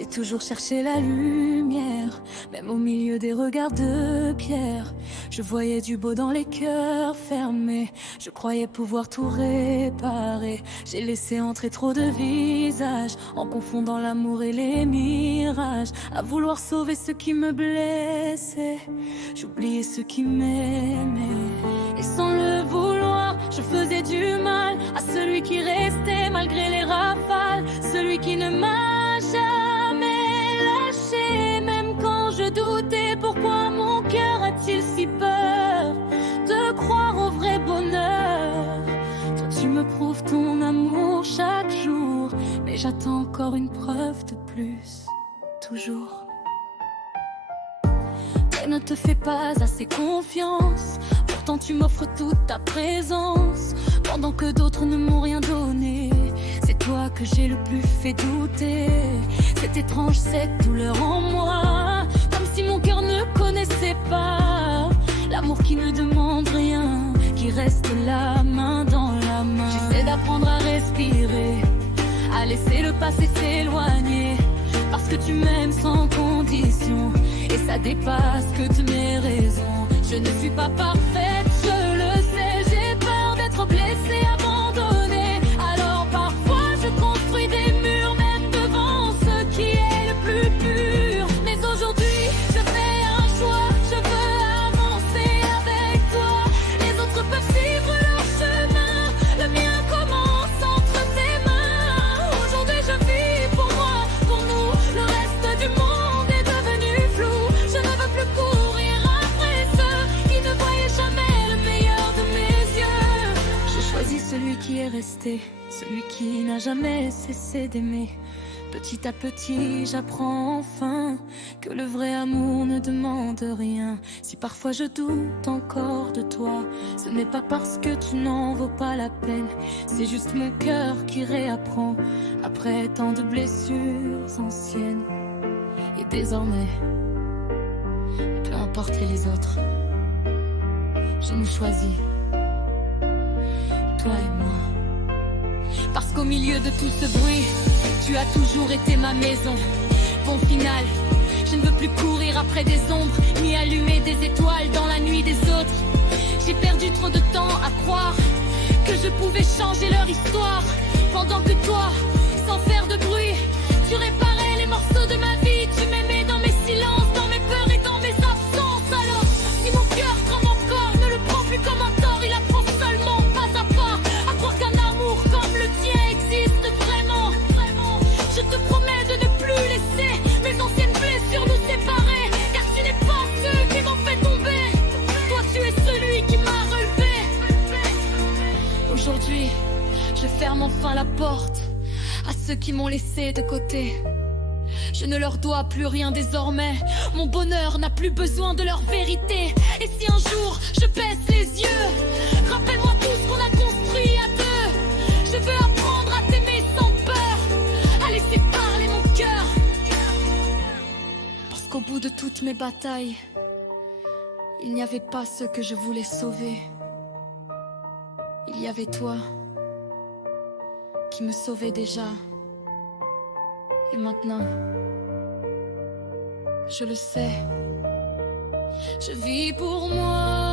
J'ai toujours cherché la lumière, même au milieu des regards de pierre. Je voyais du beau dans les cœurs fermés, je croyais pouvoir tout réparer. J'ai laissé entrer trop de visages, en confondant l'amour et les mirages. À vouloir sauver ceux qui me blessaient, j'oubliais ceux qui m'aimaient. Et sans le vouloir, je faisais du mal à celui qui restait malgré les rafales, celui qui ne m'a jamais lâché, même quand je doutais. Pourquoi mon cœur a-t-il si peur de croire au vrai bonheur? Toi tu me prouves ton amour chaque jour, mais j'attends encore une preuve de plus, toujours. Mais ne te fais pas assez confiance, pourtant tu m'offres toute ta présence, pendant que d'autres ne m'ont rien donné. C'est toi que j'ai le plus fait douter. C'est étrange cette douleur en moi, comme si mon cœur ne connaissait pas l'amour qui ne demande rien, qui reste là main dans la main. J'essaie d'apprendre à respirer, à laisser le passé s'éloigner, parce que tu m'aimes sans condition, et ça dépasse que toutes mes raisons. Je ne suis pas parfaite, je le sais, j'ai peur d'être blessée, abandonnée. Alors parfois je construis des murs, même devant ce qui est le plus pur. Mais aujourd'hui je fais un choix, je veux avancer avec toi. Les autres peuvent suivre leur chemin, le mien commence entre tes mains. Aujourd'hui je vis pour moi, pour nous, le reste du monde est devenu flou. Je ne veux plus courir après ceux qui ne voyaient jamais le meilleur de mes yeux. J'ai choisi celui qui est resté, celui qui n'a jamais cessé d'aimer. Petit à petit, j'apprends enfin que le vrai amour ne demande rien. Si parfois je doute encore de toi, ce n'est pas parce que tu n'en vaux pas la peine. C'est juste mon cœur qui réapprend après tant de blessures anciennes. Et désormais, peu importe les autres, je nous choisis, toi et moi. Parce qu'au milieu de tout ce bruit, tu as toujours été ma maison. Bon final, je ne veux plus courir après des ombres, ni allumer des étoiles dans la nuit des autres. J'ai perdu trop de temps à croire que je pouvais changer leur histoire, pendant que toi, sans faire de bruit, tu réparais les morceaux de ma vie. Tu m'aimais dans mes silences, dans mes peurs et dans mes absences. Alors, si mon cœur tremble encore, ne le prends plus comme un tort, il apprend seulement pas à pas à croire qu'un amour comme le tien existe vraiment. Je te promets de ne plus laisser mes anciennes blessures nous séparer, car tu n'es pas ceux qui m'ont fait tomber. Toi tu es celui qui m'a relevé. Aujourd'hui, je ferme enfin la porte à ceux qui m'ont laissé de côté. Je ne leur dois plus rien désormais, mon bonheur n'a plus besoin de leur vérité. Et si un jour je baisse les yeux, rappelle-moi tout ce qu'on a construit à deux. Je veux apprendre à t'aimer sans peur, à laisser parler mon cœur. Parce qu'au bout de toutes mes batailles, il n'y avait pas ceux que je voulais sauver. Il y avait toi qui me sauvais déjà. Et maintenant, je le sais, je vis pour moi.